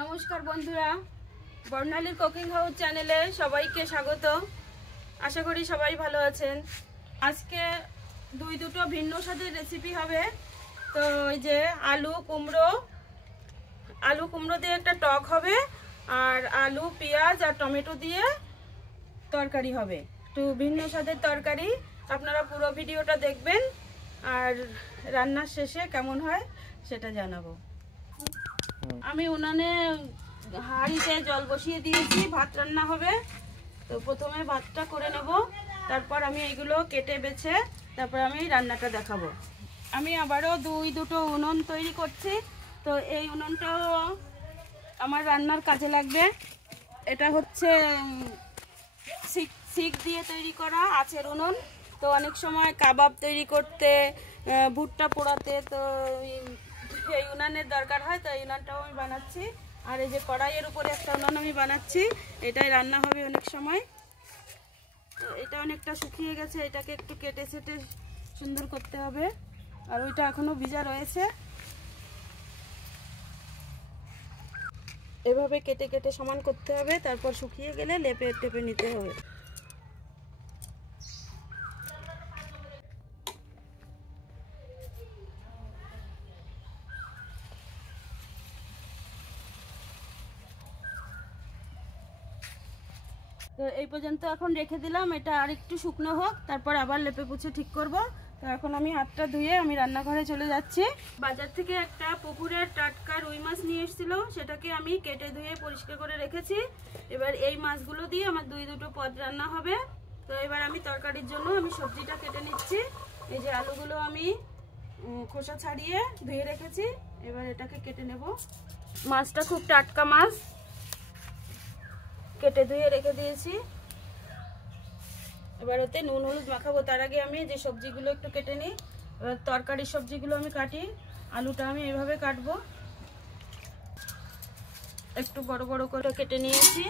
নমস্কার বন্ধুরা, বর্ণালীর কুকিং হাউস চ্যানেলে সবাইকে স্বাগত। আশা করি সবাই ভালো আছেন। আজকে দুটো ভিন্ন স্বাদের রেসিপি হবে। তো এই যে আলু কুমড়ো দিয়ে একটা টক হবে, আর আলু পেঁয়াজ আর টমেটো দিয়ে তরকারি হবে। একটু ভিন্ন স্বাদের তরকারি। আপনারা পুরো ভিডিওটা দেখবেন আর রান্নার শেষে কেমন হয় সেটা জানাবো। আমি উনানে হাঁড়িতে জল বসিয়ে দিয়েছি, ভাত রান্না হবে। তো প্রথমে ভাতটা করে নেব, তারপর আমি এগুলো কেটে বেছে তারপর আমি রান্নাটা দেখাবো। আমি আবারও দুটো উনুন তৈরি করছি। তো এই উনুনটাও আমার রান্নার কাজে লাগবে। এটা হচ্ছে শিক দিয়ে তৈরি করা আঁচের উনুন। তো অনেক সময় কাবাব তৈরি করতে, ভুট্টা পোড়াতে তো এই উনানের দরকার হয়। তো এই উনানটাও আমি বানাচ্ছি। আর এই যে কড়াইয়ের উপরে একটা উনান আমি বানাচ্ছি, এটাই রান্না হবে অনেক সময়। তো এটা অনেকটা শুকিয়ে গেছে, এটাকে একটু কেটে সেটে সুন্দর করতে হবে। আর ওইটা এখনো ভিজা রয়েছে। এভাবে কেটে কেটে সমান করতে হবে, তারপর শুকিয়ে গেলে লেপে টেপে নিতে হবে। তো এই পর্যন্ত এখন রেখে দিলাম, এটা আর একটু শুকনো হোক, তারপর আবার লেপে পুছে ঠিক করব। তো এখন আমি হাতটা ধুয়ে আমি রান্নাঘরে চলে যাচ্ছি। বাজার থেকে একটা পুকুরের টাটকা রুই মাছ নিয়ে এসেছিল, সেটাকে আমি কেটে ধুয়ে পরিষ্কার করে রেখেছি। এবার এই মাছগুলো দিয়ে আমার দুটো পদ রান্না হবে। তো এবার আমি তরকারির জন্য আমি সবজিটা কেটে নিচ্ছি। এই যে আলুগুলো আমি খোসা ছাড়িয়ে ধুয়ে রেখেছি, এবার এটাকে কেটে নেব। মাছটা খুব টাটকা মাছ, কেটে ধুয়ে রেখে দিয়েছি। এবার ওতে নুন হলুদ মাখাবো। তার আগে আমি যে সবজিগুলো একটু কেটে নিই। এবার তরকারির সবজিগুলো আমি কাটি। আলুটা আমি এইভাবে কাটবো, একটু বড় বড় করে কেটে নিয়েছি।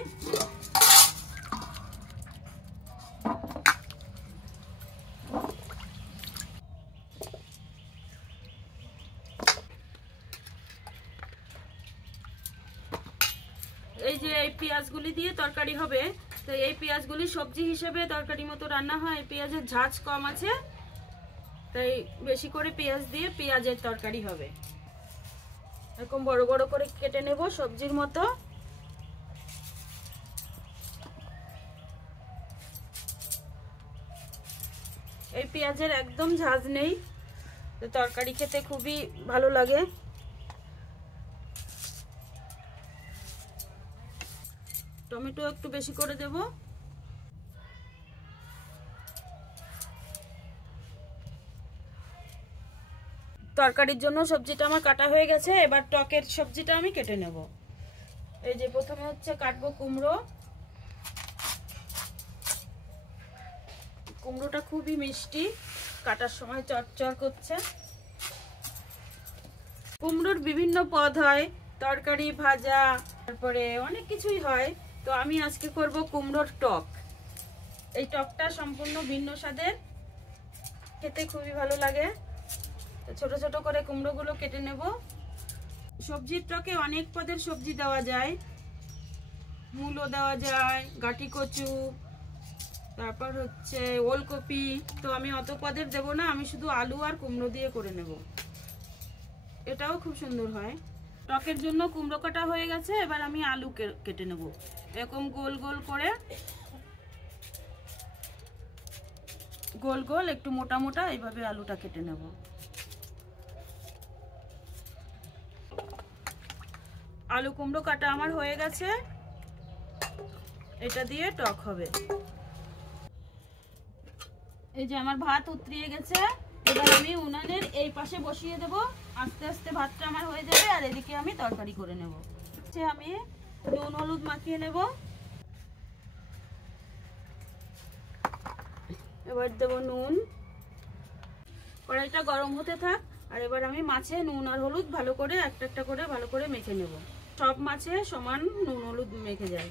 এই যে এই পেঁয়াজগুলি দিয়ে তরকারি হবে। তো এই পেঁয়াজগুলি সবজি হিসেবে তরকারি মতো রান্না হয়। পেঁয়াজের ঝাঁজ কম আছে, তাই বেশি করে পেঁয়াজ দিয়ে পেঁয়াজের তরকারি হবে। এরকম বড় বড় করে কেটে নেব সবজির মতো। এই পেঁয়াজের একদম ঝাঁজ নেই, তো তরকারি খেতে খুবই ভালো লাগে। টমেটো একটু বেশি করে দেব। তরকারির জন্য সবজিটা আমার কাটা হয়ে গেছে। এবার টকের সবজিটা আমি কেটে নেব। এই যে প্রথমে হচ্ছে কাটবো কুমড়ো। কুমড়োটা খুবই মিষ্টি, কাটার সময় চটচট করছে। কুমড়োর বিভিন্ন পদ হয়, তরকারি, ভাজা, তারপরে অনেক কিছুই হয়। তো আমি আজকে করব কুমড়োর টক। এই টকটা সম্পূর্ণ ভিন্ন স্বাদের, খেতে খুবই ভালো লাগে। ছোট ছোট করে কুমড়োগুলো কেটে নেব। সবজির টকে অনেক পদের সবজি দেওয়া যায়, মূলো দেওয়া যায়, গাঁটি কচু, তারপর হচ্ছে ওলকপি। তো আমি অত পদের দেব না, আমি শুধু আলু আর কুমড়ো দিয়ে করে নেব। এটাও খুব সুন্দর হয়। টকের জন্য কুমড়ো কাটা হয়ে গেছে, এবার আমি আলু কেটে নেব। এরকম গোল গোল করে, গোল গোল একটু মোটা মোটা এইভাবে আলুটা কেটে নেব। আলু কুমড়ো কাটা আমার হয়ে গেছে, এটা দিয়ে টক হবে। এই যে আমার ভাত উতরিয়ে গেছে, এবার আমি উনানের এই পাশে বসিয়ে দেব। আস্তে আস্তে ভাতটা আমার হয়ে যাবে, আর এদিকে আমি তরকারি করে নেব। আমি নুন হলুদ মাখিয়ে নেব। এবার দেব নুন। কড়াইটা গরম হতে থাক, আর এবার আমি মাছে নুন আর হলুদ ভালো করে একটা একটা করে ভালো করে মেখে নেব। সব মাছে সমান নুন হলুদ মেখে যায়।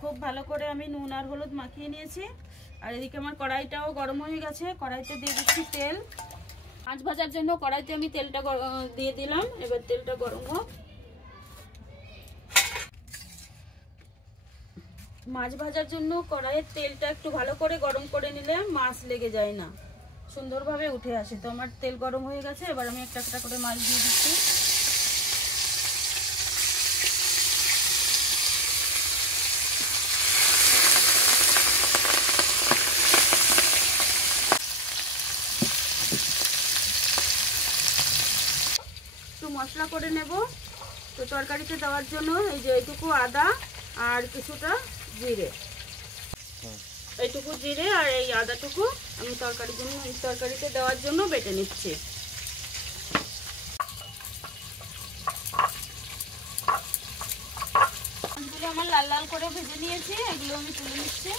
খুব ভালো করে আমি নুন আর হলুদ মাখিয়ে নিয়েছি। আর এদিকে আমার কড়াইটাও গরম হয়ে গেছে, কড়াইতে দিয়ে দিচ্ছি তেল। মাছ ভাজার জন্য কড়াইতে আমি তেলটা দিয়ে দিলাম। এবার তেলটা গরম হোক। মাছ ভাজার জন্য কড়াইয়ের তেলটা একটু ভালো করে গরম করে নিলে মাছ লেগে যায় না, সুন্দরভাবে উঠে আসে। তো আমার তেল গরম হয়ে গেছে, এবার আমি একটা একটা করে মাছ দিয়ে দিচ্ছি। একটু মশলা করে নেব। তো তরকারিতে দেওয়ার জন্য এই যে এইটুকু আদা আর কিছুটা জিরে, এইটুকু জিরে আর এই আদাটুকু আমি তরকারিতে দেওয়ার জন্য বেটে নিচ্ছি। মাছগুলো আমার লাল লাল করে ভেজে নিয়েছি, এগুলো আমি তুলে নিচ্ছি।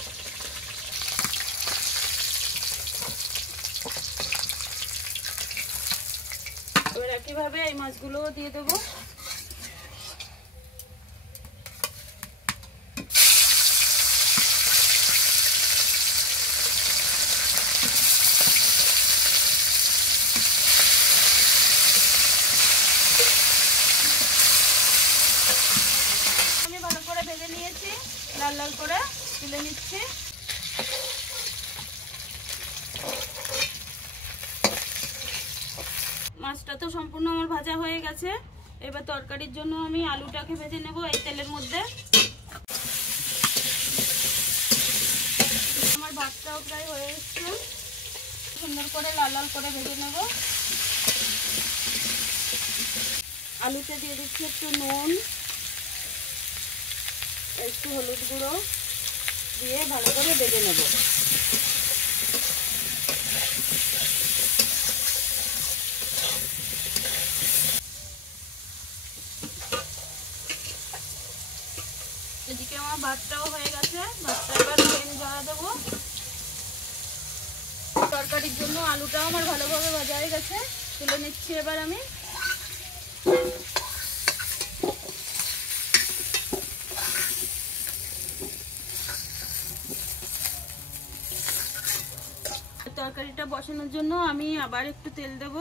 এবার একইভাবে এই মাছগুলোও দিয়ে দেবো। ভেজে নিয়েছি, লাল লাল করে তুলে নিচ্ছি। মাছটা তো সম্পূর্ণ আমার ভাজা হয়ে গেছে। এবার তরকারির জন্য আমি আলুটাকে ভেজে নেব এই তেলের মধ্যে। আমার ভাতটাও প্রায় হয়ে এসছে, সুন্দর করে লাল লাল করে ভেজে নেব। আলুতে দিয়ে দিচ্ছি একটু নুন, একটু হলুদ গুঁড়ো দিয়ে ভালো করে ভেজে নেব। এদিকে আমার ভাতটাও হয়ে গেছে, ভাতটা এবার ফ্লেম জ্বালা দেবো। তরকারির জন্য আলুটাও আমার ভালোভাবে ভাজা হয়ে গেছে, তুলে নিচ্ছি এবার আমি। তরকারিটা বসানোর জন্য আমি আবার একটু তেল দেব।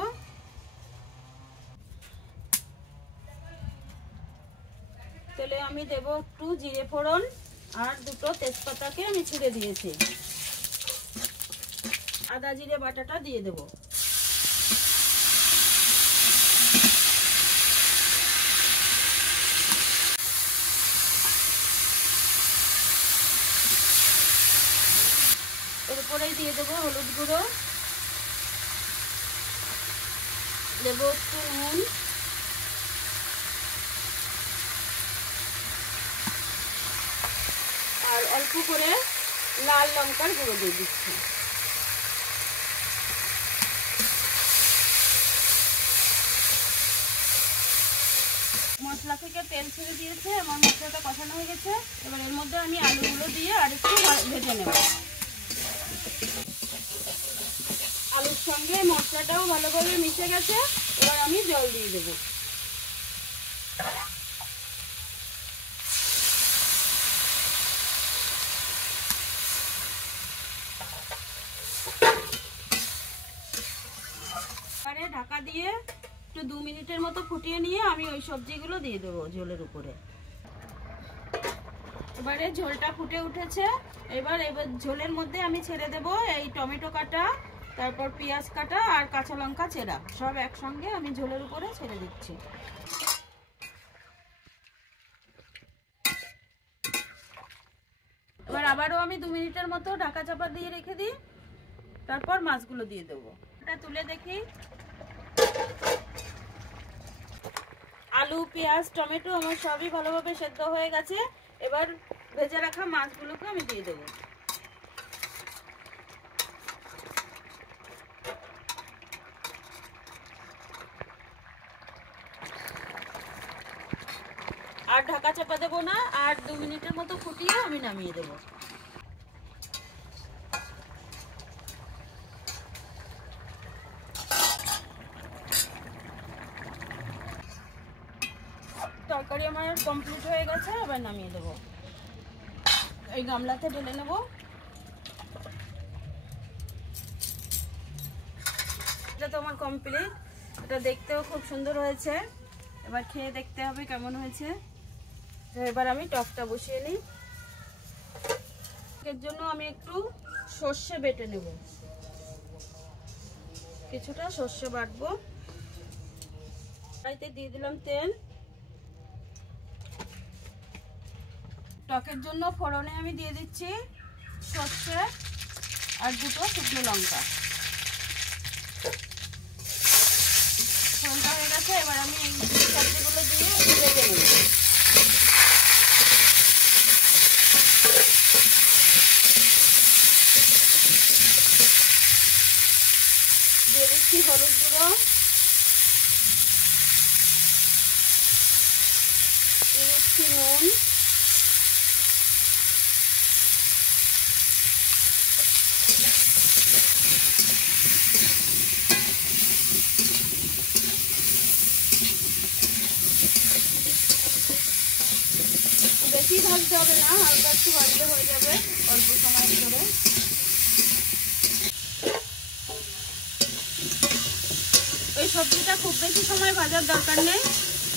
তেলে আমি দেব একটু জিরে ফোড়ন আর দুটো তেজপাতাকে আমি ছিঁড়ে দিয়েছি। আদা জিরে বাটাটা দিয়ে দেব। এরপরেই দিয়ে দেবো হলুদ গুঁড়ো, দেবো একটু নুন, আর অল্প করে লাল লঙ্কার গুঁড়ো দিয়ে দিচ্ছি। মশলা থেকে তেল ছেড়ে দিয়েছে, আমার মশলাটা কষানো হয়ে গেছে। এবার এর মধ্যে আমি আলুগুলো দিয়ে আর একটু ভেজে নেব। আলুর সঙ্গে মশলাটাও ভালোভাবে মিশে গেছে, এবার আমি জল দিয়ে দেব। এবারে ঢাকা দিয়ে একটু 2 মিনিটের মতো ফুটিয়ে নিয়ে আমি ওই সবজিগুলো দিয়ে দেবো ঝোলের উপরে। এবারে ঝোলটা ফুটে উঠেছে, এবার ঝোলের মধ্যে আমি ছেড়ে দেব এই টমেটো কাটা, তারপর পেঁয়াজ কাটা আর কাঁচা লঙ্কা চেরা, সব একসঙ্গে আমি ঝোলের উপরে ছেড়ে দিচ্ছি। এবার আবারও আমি 2 মিনিটের মতো ঢাকা চাপা দিয়ে রেখে দিই, তারপর মাছগুলো দিয়ে দেবো। এটা তুলে দেখি। আলু পেঁয়াজ টমেটো আমার সবই ভালোভাবে সেদ্ধ হয়ে গেছে। এবার ভেজে রাখা মাছগুলোকে আমি দিয়ে দেবো। আর ঢাকা চাপা দেবো না, আর 2 মিনিটের মতো ফুটিয়ে আমি নামিয়ে দেবো। তরকারি আমার কমপ্লিট হয়ে গেছে, এবার নামিয়ে দেবো। এই গামলাতে ঢেলে নেব। এটা তো আমার কমপ্লিট। এটা দেখতেও খুব সুন্দর হয়েছে। এবার খেয়ে দেখতে হবে কেমন হয়েছে। এবার আমি টকটা বসিয়ে নিই। এর জন্য আমি একটু সর্ষে বেটে নেব, কিছুটা সর্ষে বাটবো। কড়াইতে দিয়ে দিলাম তেল। টকের জন্য ফোড়নে আমি দিয়ে দিচ্ছি সর্ষে আর 2টো শুকনো লঙ্কা। ফোড়নটা হয়ে গেছে, এবার আমি এই সবজিগুলো দিয়ে একটু ভেজে নেব। দিয়ে দিচ্ছি হলুদ গুঁড়ো, দিয়ে দিচ্ছি নুন, বেশি ভাজতে হবে না, হালকা একটু ভাজলে হয়ে যাবে অল্প সময় ধরে। এই সবজিটা খুব বেশি সময় ভাজার দরকার নেই।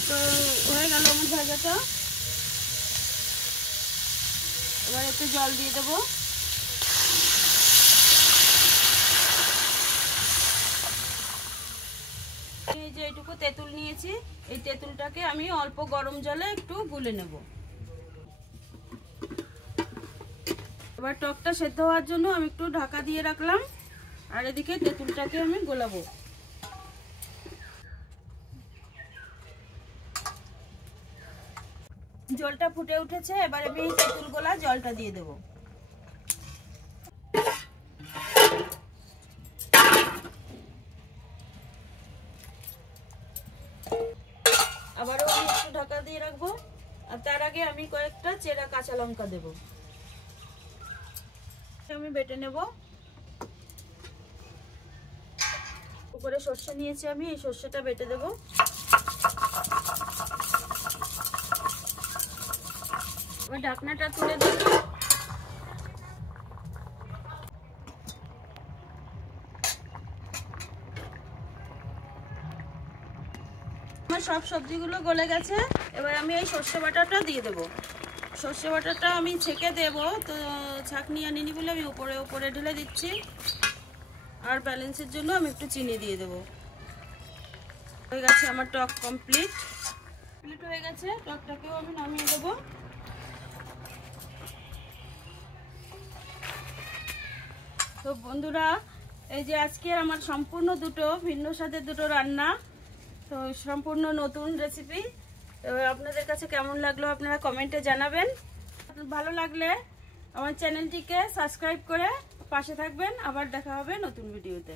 তো হয়ে গেল আমার ভাজাটা। এবার একটু জল দিয়ে দেবো। এই যে এইটুকু তেঁতুল নিয়েছি, এই তেঁতুলটাকে আমি অল্প গরম জলে একটু গুলে নেব। এবার টকটা সেদ্ধ হওয়ার জন্য আমি একটু ঢাকা দিয়ে রাখলাম, আর এদিকে তেঁতুলটাকে আমি গোলাবো। জলটা ফুটে উঠেছে, এবার আমি এই তেঁতুল গোলা জলটা দিয়ে দেব। আবারও আমি একটু ঢাকা দিয়ে রাখবো, আর তার আগে আমি কয়েকটা চেরা কাঁচা লঙ্কা দেব। আমি বেটে নেব। উপরে সর্ষে নিয়েছি আমি, এই সর্ষেটা বেটে দেব। এবার ঢাকনাটা তুলে দেব। আমার সব সবজিগুলো গলে গেছে। এবার আমি এই সর্ষে বাটাটা দিয়ে দেব। সর্ষে বাটাটা আমি ছেঁকে দেব, তো ছাঁকনি আনিনি বলে আমি উপরে উপরে ঢেলে দিচ্ছি। আর ব্যালেন্সের জন্য আমি একটু চিনি দিয়ে দেব। হয়ে গেছে আমার টক কমপ্লিট হয়ে গেছে। টকটাকেও আমি নামিয়ে দেবো। তো বন্ধুরা, এই যে আজকের আমার সম্পূর্ণ দুটো ভিন্ন স্বাদের দুটো রান্না, তো সম্পূর্ণ নতুন রেসিপি। আপনাদের কাছে কেমন লাগলো আপনারা কমেন্টে জানাবেন। ভালো লাগলে আমার চ্যানেলটিকে সাবস্ক্রাইব করে পাশে থাকবেন। আবার দেখা হবে নতুন ভিডিওতে।